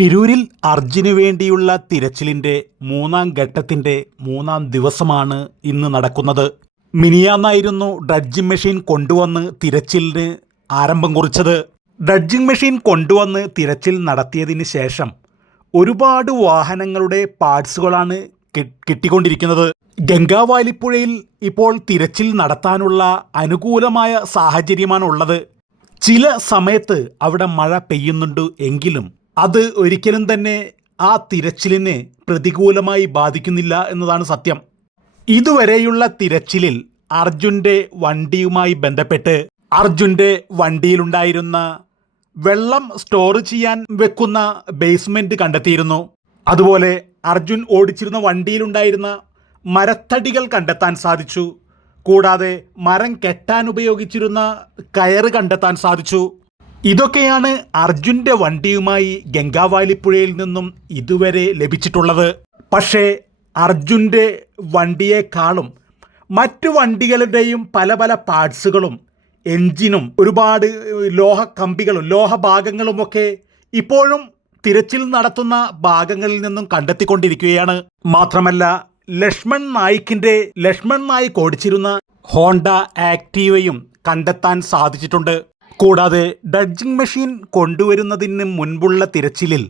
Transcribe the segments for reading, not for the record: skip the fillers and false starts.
ഷിരൂരിൽ അർജുന് വേണ്ടിയുള്ള തിരച്ചിലിന്റെ മൂന്നാം ഘട്ടത്തിന്റെ മൂന്നാം ദിവസമാണ് ഇന്ന് നടക്കുന്നത്. മിനിയാന്നായിരുന്നു ഡ്രഡ്ജിംഗ് മെഷീൻ കൊണ്ടുവന്ന് തിരച്ചിലിന് ആരംഭം കുറിച്ചത്. ഡ്രഡ്ജിംഗ് മെഷീൻ കൊണ്ടുവന്ന് തിരച്ചിൽ നടത്തിയതിന് ശേഷം ഒരുപാട് വാഹനങ്ങളുടെ പാർട്സുകളാണ് കിട്ടിക്കൊണ്ടിരിക്കുന്നത്. ഗംഗാവാലിപ്പുഴയിൽ ഇപ്പോൾ തിരച്ചിൽ നടത്താനുള്ള അനുകൂലമായ സാഹചര്യമാണ് ഉള്ളത്. ചില സമയത്ത് അവിടെ മഴ പെയ്യുന്നുണ്ട് എങ്കിലും അത് ഒരിക്കലും തന്നെ ആ തിരച്ചിലിനെ പ്രതികൂലമായി ബാധിക്കുന്നില്ല എന്നതാണ് സത്യം. ഇതുവരെയുള്ള തിരച്ചിലിൽ അർജുൻ്റെ വണ്ടിയുമായി ബന്ധപ്പെട്ട് അർജുൻ്റെ വണ്ടിയിലുണ്ടായിരുന്ന വെള്ളം സ്റ്റോർ ചെയ്യാൻ വെക്കുന്ന ബേസ്മെൻറ്റ് കണ്ടെത്തിയിരുന്നു. അതുപോലെ അർജുൻ ഓടിച്ചിരുന്ന വണ്ടിയിലുണ്ടായിരുന്ന മരത്തടികൾ കണ്ടെത്താൻ സാധിച്ചു. കൂടാതെ മരം കെട്ടാൻ ഉപയോഗിച്ചിരുന്ന കയറ് കണ്ടെത്താൻ സാധിച്ചു. ഇതൊക്കെയാണ് അർജുൻ്റെ വണ്ടിയുമായി ഗംഗാവാലിപ്പുഴയിൽ നിന്നും ഇതുവരെ ലഭിച്ചിട്ടുള്ളത്. പക്ഷേ അർജുൻ്റെ വണ്ടിയേക്കാളും മറ്റു വണ്ടികളുടെയും പല പല പാർട്സുകളും എൻജിനും ഒരുപാട് ലോഹക്കമ്പികളും ലോഹഭാഗങ്ങളുമൊക്കെ ഇപ്പോഴും തിരച്ചിൽ നടത്തുന്ന ഭാഗങ്ങളിൽ നിന്നും കണ്ടെത്തിക്കൊണ്ടിരിക്കുകയാണ്. മാത്രമല്ല ലക്ഷ്മൺ നായിക്ക് ഓടിച്ചിരുന്ന ഹോണ്ട ആക്റ്റീവയും കണ്ടെത്താൻ സാധിച്ചിട്ടുണ്ട്. കൂടാതെ ഡ്രഡ്ജിംഗ് മെഷീൻ കൊണ്ടുവരുന്നതിന് മുൻപുള്ള തിരച്ചിലിൽ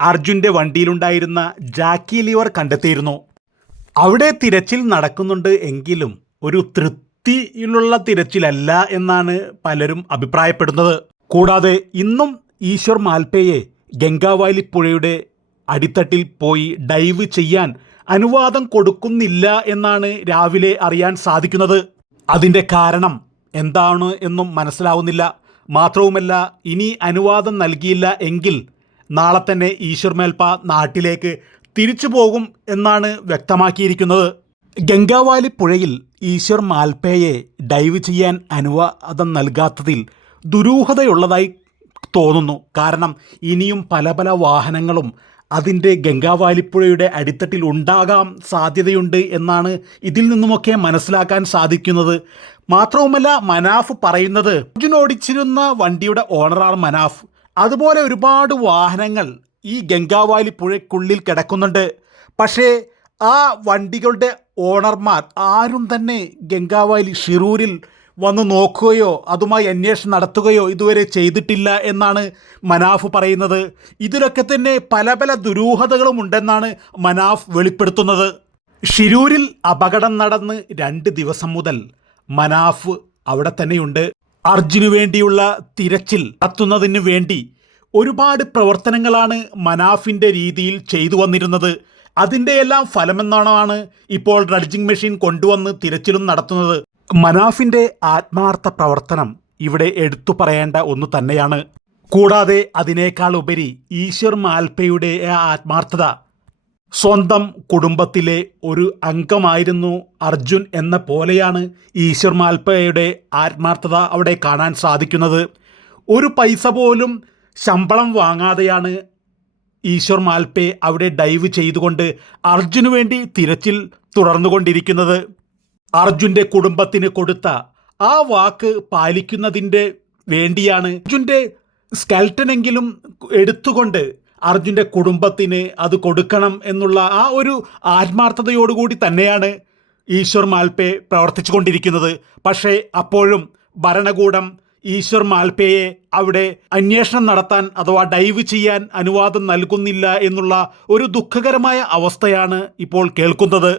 അർജുൻ്റെ വണ്ടിയിലുണ്ടായിരുന്ന ജാക്കി ലിവർ കണ്ടെത്തിയിരുന്നു. അവിടെ തിരച്ചിൽ നടക്കുന്നുണ്ട് എങ്കിലും ഒരു തൃപ്തിയിലുള്ള തിരച്ചിലല്ല എന്നാണ് പലരും അഭിപ്രായപ്പെടുന്നത്. കൂടാതെ ഇന്നും ഈശ്വർ മാൽപേയെ ഗംഗാവാലിപ്പുഴയുടെ അടിത്തട്ടിൽ പോയി ഡൈവ് ചെയ്യാൻ അനുവാദം കൊടുക്കുന്നില്ല എന്നാണ് രാവിലെ അറിയാൻ സാധിക്കുന്നത്. അതിൻ്റെ കാരണം എന്താണ് എന്നും മനസ്സിലാവുന്നില്ല. മാത്രവുമല്ല, ഇനി അനുവാദം നൽകിയില്ല എങ്കിൽ നാളെ തന്നെ ഈശ്വർ മാൽപ നാട്ടിലേക്ക് തിരിച്ചു പോകും എന്നാണ് വ്യക്തമാക്കിയിരിക്കുന്നത്. ഗംഗാവാലിപ്പുഴയിൽ ഈശ്വർ മാൽപേയെ ഡൈവ് ചെയ്യാൻ അനുവാദം നൽകാത്തതിൽ ദുരൂഹതയുള്ളതായി തോന്നുന്നു. കാരണം ഇനിയും പല പല വാഹനങ്ങളും അതിൻ്റെ ഗംഗാവാലിപ്പുഴയുടെ അടിത്തട്ടിൽ ഉണ്ടാകാൻ സാധ്യതയുണ്ട് എന്നാണ് ഇതിൽ നിന്നുമൊക്കെ മനസ്സിലാക്കാൻ സാധിക്കുന്നത്. മാത്രവുമല്ല, മനാഫ് പറയുന്നത് അർജുൻ ഓടിച്ചിരുന്ന വണ്ടിയുടെ ഓണറാണ് മനാഫ്. അതുപോലെ ഒരുപാട് വാഹനങ്ങൾ ഈ ഗംഗാവാലിപ്പുഴയ്ക്കുള്ളിൽ കിടക്കുന്നുണ്ട്. പക്ഷേ ആ വണ്ടികളുടെ ഓണർമാർ ആരും തന്നെ ഗംഗാവാലി ഷിരൂരിൽ വന്ന് നോക്കുകയോ അതുമായി അന്വേഷണം നടത്തുകയോ ഇതുവരെ ചെയ്തിട്ടില്ല എന്നാണ് മനാഫ് പറയുന്നത്. ഇതിലൊക്കെ തന്നെ പല പല ദുരൂഹതകളും ഉണ്ടെന്നാണ് മനാഫ് വെളിപ്പെടുത്തുന്നത്. ഷിരൂരിൽ അപകടം നടന്ന് 2 ദിവസം മുതൽ മനാഫ് അവിടെ തന്നെയുണ്ട്. അർജുന് വേണ്ടിയുള്ള തിരച്ചിൽ നടത്തുന്നതിന് വേണ്ടി ഒരുപാട് പ്രവർത്തനങ്ങളാണ് മനാഫിൻ്റെ രീതിയിൽ ചെയ്തു വന്നിരുന്നത്. അതിൻ്റെ എല്ലാം ഫലമെന്നാണ് ഇപ്പോൾ ഡ്രഡ്ജിംഗ് മെഷീൻ കൊണ്ടുവന്ന് തിരച്ചിലും നടത്തുന്നത്. മനാഫിൻ്റെ ആത്മാർത്ഥ പ്രവർത്തനം ഇവിടെ എടുത്തു പറയേണ്ട ഒന്ന് തന്നെയാണ്. കൂടാതെ അതിനേക്കാൾ ഉപരി ഈശ്വർ മാൽപയുടെ ആത്മാർത്ഥത, സ്വന്തം കുടുംബത്തിലെ ഒരു അംഗമായിരുന്നു അർജുൻ എന്ന പോലെയാണ് ഈശ്വർ മാൽപയുടെ ആത്മാർത്ഥത അവിടെ കാണാൻ സാധിക്കുന്നത്. ഒരു പൈസ പോലും ശമ്പളം വാങ്ങാതെയാണ് ഈശ്വർ മാൽപേ അവിടെ ഡൈവ് ചെയ്തുകൊണ്ട് അർജുന് വേണ്ടി തിരച്ചിൽ തുടർന്നുകൊണ്ടിരിക്കുന്നത്. അർജുൻ്റെ കുടുംബത്തിന് കൊടുത്ത ആ വാക്ക് പാലിക്കുന്നതിൻ്റെ വേണ്ടിയാണ് അർജുൻ്റെ സ്കെൽട്ടനെങ്കിലും എടുത്തുകൊണ്ട് അർജുൻ്റെ കുടുംബത്തിന് അത് കൊടുക്കണം എന്നുള്ള ആ ഒരു ആത്മാർത്ഥതയോടുകൂടി തന്നെയാണ് ഈശ്വർ മാൽപേ പ്രവർത്തിച്ചു കൊണ്ടിരിക്കുന്നത്. പക്ഷേ അപ്പോഴും ഭരണകൂടം ഈശ്വർ മാൽപേയെ അവിടെ അന്വേഷണം നടത്താൻ അഥവാ ഡൈവ് ചെയ്യാൻ അനുവാദം നൽകുന്നില്ല എന്നുള്ള ഒരു ദുഃഖകരമായ അവസ്ഥയാണ് ഇപ്പോൾ കേൾക്കുന്നത്.